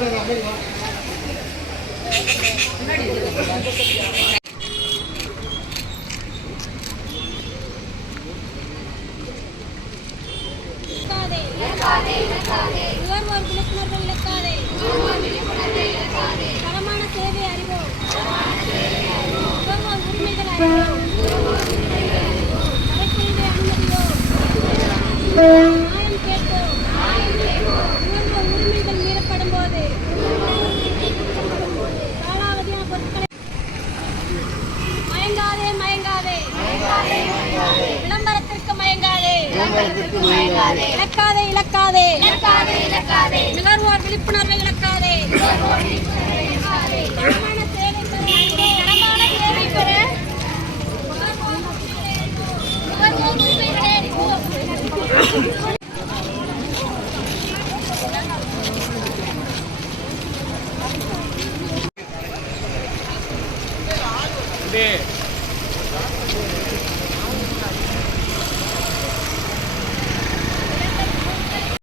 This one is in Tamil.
நுகர்வோர் விழிப்புணர்வை இழக்காதே. தரமான சேவை அறிவோம். நுகர்வோர் உரிமைகள் அறிவோம். கடைக்குழுவை அனுமதியோம். நியாயம் கேட்போம். நுகர்வோர் உரிமைகள் மீறப்படும் போது காலாவதியான பொருட்களை மயங்காதே மயங்காதே. விளம்பரத்திற்கு மயங்காதே. இழக்காதே இழக்காதே. நுகர்வோர் விழிப்புணர்வை இழக்காதே. தரமான சேவை பெற நுகர்வோர் உரிமைகளை அறிவோம். இது